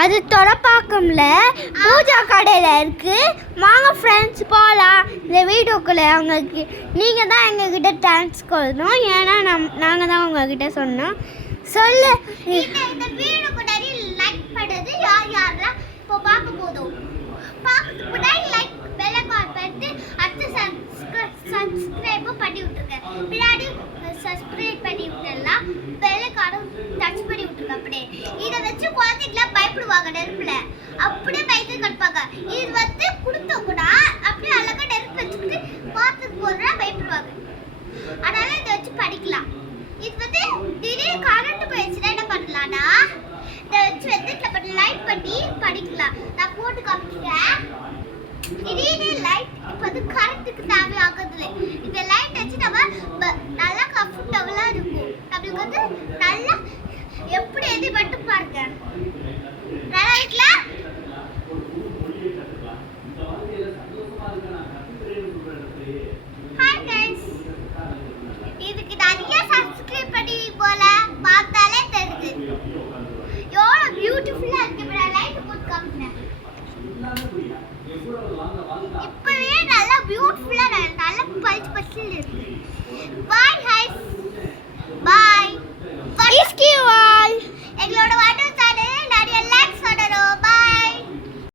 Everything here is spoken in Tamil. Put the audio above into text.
அது தொரப்பாக்கம்ல பூஜா கடையில் இருக்கு. வாங்க ஃப்ரெண்ட்ஸ் போகலாம். இந்த வீடியோக்குள்ள அவங்களுக்கு நீங்கள் தான் எங்ககிட்ட தேங்க்ஸ் சொல்லணும். ஏன்னா நாங்கள் தான் உங்ககிட்ட சொன்னோம். சொல்லு. இந்த வீடியோக்கு நிறைய லைக் பண்ணுறது யார் யாரெல்லாம் இப்போ பார்க்க போதும் பார்க்கறதுக்கு முன்னாடி லைக் பெல் ஐகான் பண்ணிட்டு அடுத்து சப்ஸ்கிரைபும் பண்ணி விட்டுருங்க. பின்னாடி சப்ஸ்கிரைப் பண்ணி விட்டுடலாம். பெல் ஐகானும் டச் பண்ணி விட்டுருங்க. அப்படியே இதை வச்சு குழந்தைங்களாம் பயப்படுவாங்க. நெருப்புல அப்படியே பயந்து கட்டுப்பாங்க. இது வந்து கொடுத்தோம்னா அப்படியே அழகா நெருப்பு வச்சுக்கிட்டு பார்த்துட்டு போடுறா பயப்படுவாங்க. அதனால இதை வச்சு படிக்கலாம். இது வந்து திடீர்னு கரண்ட் போயிடுச்சுன்னா என்ன பண்ணலாம்னா இதை வச்சு வந்து நம்ம லைட் பண்ணி படிக்கலாம். நான் போட்டு காமிக்கிறேன். திடீர்னு லைட் இப்போ வந்து கரண்ட்டுக்கு தேவை ஆகுதுல இந்த லைட் வச்சு நம்ம நல்லா கம்ஃபர்டபுளாக இருக்கும். நம்மளுக்கு வந்து நல்லா எப்படி எது மட்டும் பாருங்க. நல்லா இருக்குல்ல? ஹாய் கைஸ், இதுக்கு நிறைய சப்ஸ்கிரைப் பண்ணி போல பார்த்தாலே தெரியுது எவ்வளோ பியூட்டிஃபுல்லாக இருக்கு. இப்போ நான் லைட் போட்டு காமிக்கிறேன். இப்பவே நல்லா பியூட்டிஃபுல்லாக நல்லா பளிச்சு பளிச்சுன்னு இருக்கு.